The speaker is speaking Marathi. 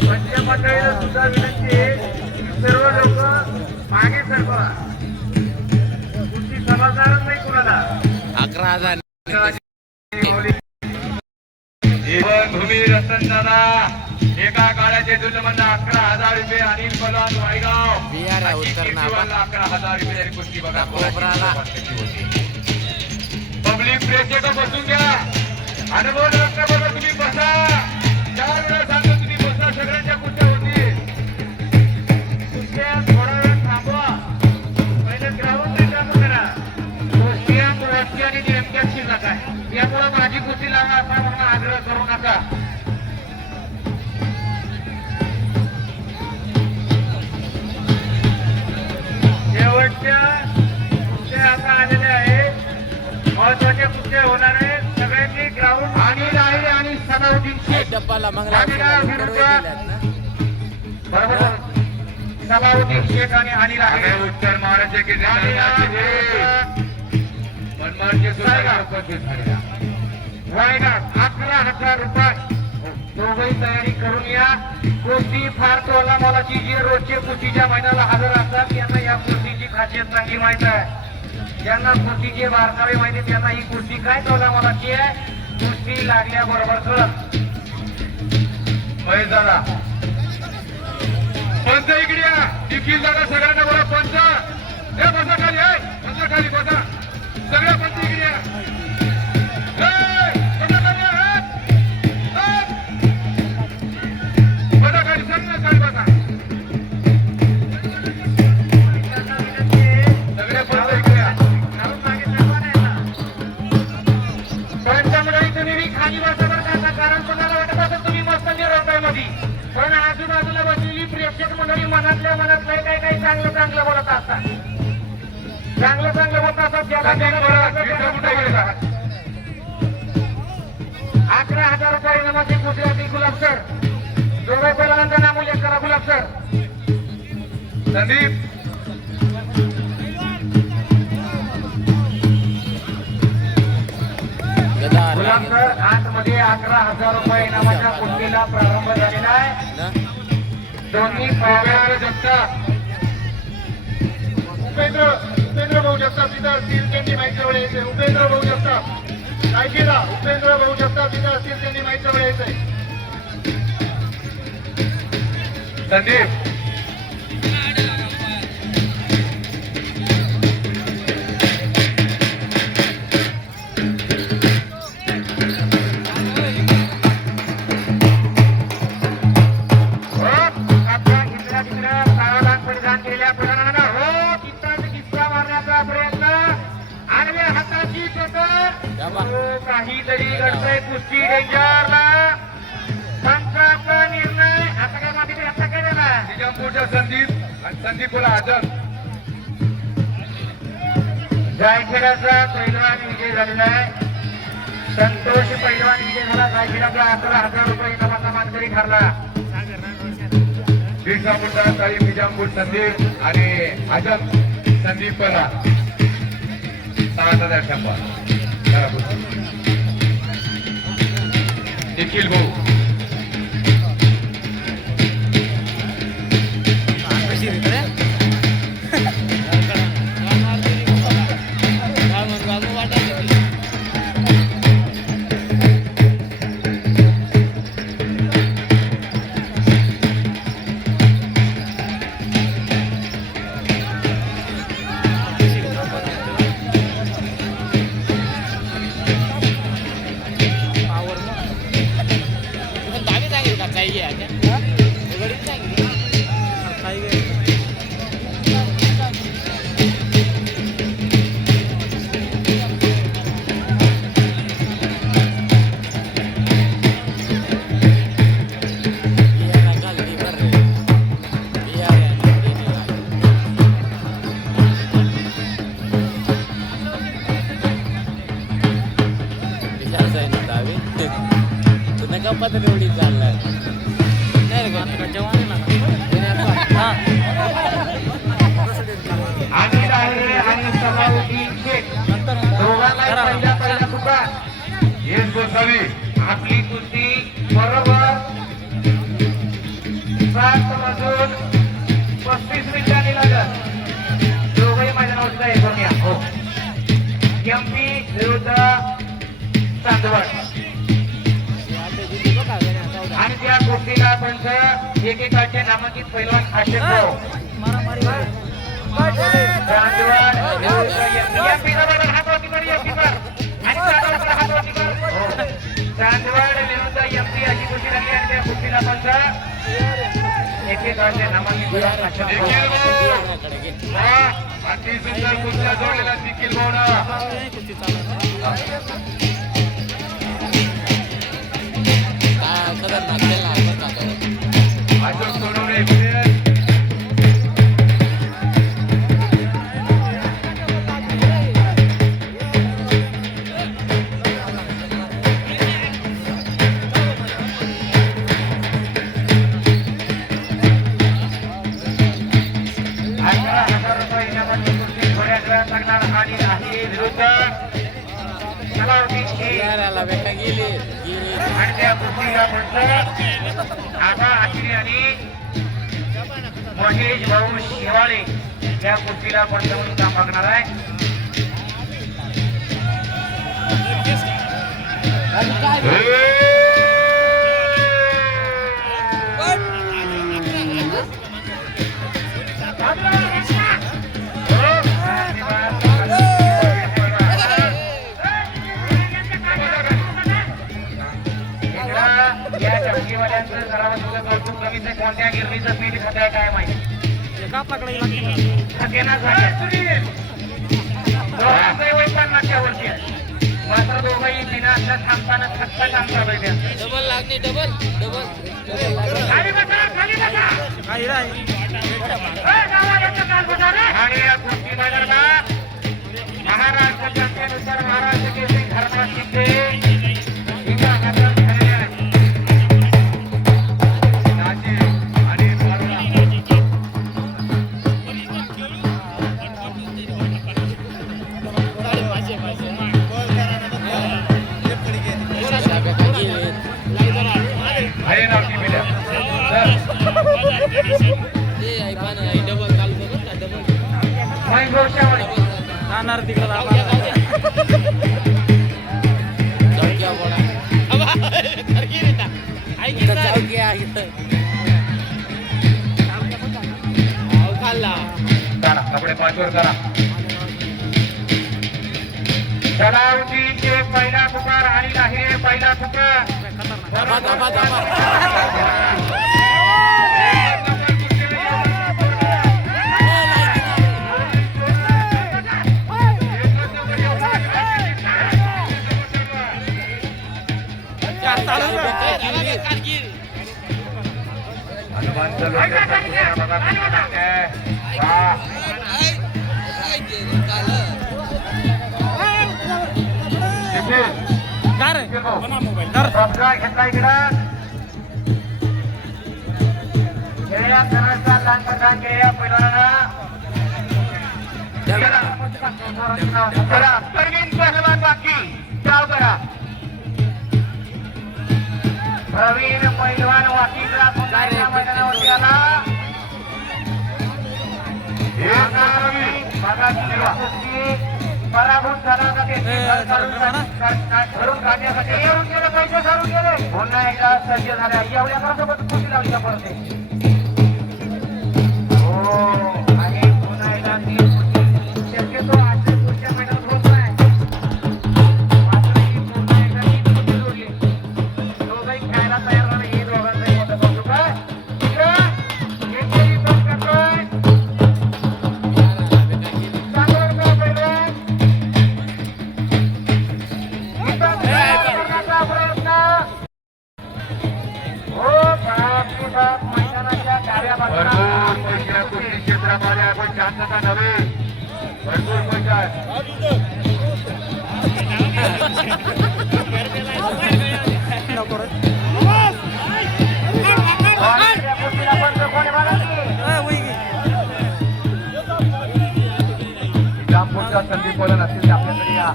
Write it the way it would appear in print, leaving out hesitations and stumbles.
पंच मंडळीला सुद्धा विनंती आहे की सर्व लोक मागे सरकवा. कुठली समाधान नाही कुणाला. 11,000 जीवनभूमी रतनदादा एका काळाचे दुल्लमंद 11,000 रुपये. अनिल पलवान वायगाव बिहार आहे उत्तर नावा 11,000 रुपये तरी कुस्ती बघा. कोपराला पब्लिक प्रेक्षक बसून घ्या. अनुभव नसल्याबरोबर तुम्ही बसा. 4 वेळा सांगतो तुम्ही बसा. सगळ्यांच्या कुस्त्या होतील. कुस्त्या थोडा वेळ थांबवा. पहिले ग्राउंड रिकाम करा. कुस्त्या मोठी आणि नेमक्या शिल्लक आहे. यामुळे माझी कुस्ती लावा असा म्हणून आग्रह करू नका. शेवटच्या कुस्त्या आता आलेल्या आहेत. महत्वाच्या कुस्त्या होणार आहेत. सगळ्यांनी ग्राउंड आणि राहिले आणि सलाउद्दीनची डब्बाला मंगळागौर बरोबर. सलाउद्दीन शेख आणि अनिल आहे. उत्तर महाराष्ट्र मनमाडचे वायगाव 11,000 रुपये. दोघंही तयारी करून या. कुस्ती फार तोला मोलाची जी रोजचे कुस्तीच्या मैदानाला हजर असतात त्यांना या कुस्तीची खासियत चांगली माहित आहे. ज्यांना कुस्तीचे बारकावे माहिती त्यांना ही कुस्ती काय तोला मोलाची आहे कुस्ती लागल्याबरोबर कळत. महेश दादा पंच इकडे या. निखिल दादा सगळ्यांना बोला. पंच हे बसा खाली. बसा खाली बसा. सगळ्या पंच इकडे या. बसा खाली. सगळं खाली बसा. सगळे पंच इकडे या. पंचमंडळी तुम्ही बी खाली बसा बरं का. कारण कोणाला वाटत असेल तुम्ही मस्त निरोपाय मध्ये पण आजूबाजूला बसलेली प्रेक्षक मंडळी मनातल्या मनात काही काही चांगलं चांगलं बोलत असतात. चांगलं चांगलं बोलत असतात. ज्याला 11,000 रुपये इनामाची कुस्ती होती. गुलाब सर दोघे पहिल्यांदा नाम उल्लेख करा. गुलाब सर. संदीप गुलाब सर आतमध्ये 11,000 रुपये इनामाच्या कुस्तीला प्रारंभ झालेला आहे. दोन्ही पायावर जगतात. उपेंद्र भाऊ जगताप तिथं असतील त्यांनी माहीत जवळ यायचंय. उपेंद्र भाऊ जगताप काय केला. उपेंद्र भाऊ जगताप तिथं असतील त्यांनी माहीत जवळ यायचंय. संदीप काहीतरी घडतंय कुस्ती डेंजरला. पंचाचा निर्णय आता काय मागे आता काय झाला. निजामपूरच्या संदीप आणि संदीप बोला आजम. जायखेड्याचा पैलवान विजय झालेला आहे. संतोष पैलवान विजय झाला. जायखेड्याचा 11,000 रुपये इनामाचा मानकरी ठरला. बिरसापूरचा साई निजामपूर संदीप आणि आजम संदीप बोला 7,000 टप्पा. निखिल भाऊ तुम्ही गप्पा तर एवढी चाललाय. 7 वाजून 35 मिनिटांनी लागत दोघंही मैदानावर जाईल करून या हो एमपी विरुद्ध चांदवड आणि त्या गोष्टीला पंच एकेकाचे नामांकित पैलवान आशेष भाऊ चांदवड विरुद्ध एमपी अशी गोष्टी लागली आणि त्या गोष्टीला पंच एकेकाचे नामांकित पैलवान आशेष भाऊ अति सुंदर कुस्त्या जोडलेला निखिल भावना अशोक सोनवणे आणि त्या कुस्तीला म्हणतो आबा आशिरी आणि महेश भाऊ शिवाळे त्या कुस्तीला पंच म्हणून काम बघणार आहे या चमकीवाल्यांचं जरा तुझं कौतुक कमीच आहे कोणत्या गिरणीचं पीठ खात्या काय माहिती दोघांचंही वय 50च्या वरती आहे मात्र दोघंही बिना असल्या थांबताना थक्का थांबता पाहिजे डबल लागणे डबल खाली बसा खाली बसा आणि या कुस्ती मैदानात महाराष्ट्र चॅम्पियननुसार महाराष्ट्र केसरी धर्मा शिंदे हिचा हातात झालेला आहे हरे नाव टीम इंडिया जाणार तिकडं करा कपडे पाचवर करा चढावजीचे पहिला पुकार आणि लाहिरे पहिला पुकार घेतला इकडं खेळ्या करायचा लहान प्रधान खेळ्या पहिला प्रवीण पहलवान बाकी चाव करा प्रवीण पैलवान वाकीला मैदानावरती आला पराभूत झाला धरून काढण्यासाठी पैसे सारून गेले पुन्हा एकदा सज्ज झाल्या एवढ्या सोबत खुशी लावली पडते हो आणि पुन्हा एकदा ती शक्यतो आजच्या पुढच्या मैदानात होत नाही मात्र ही पुन्हा एकदा ती खुशी जोडली दोघंही खेळायला तयार झाले हे दोघांचंही मोठं कौतुक आहे एकही पण करतोय भरपूर पैसे कुस्ती क्षेत्रामध्ये आपण शांतता नव्हे भरपूर पैसा संदीप बोला नसतील आपल्याकडे या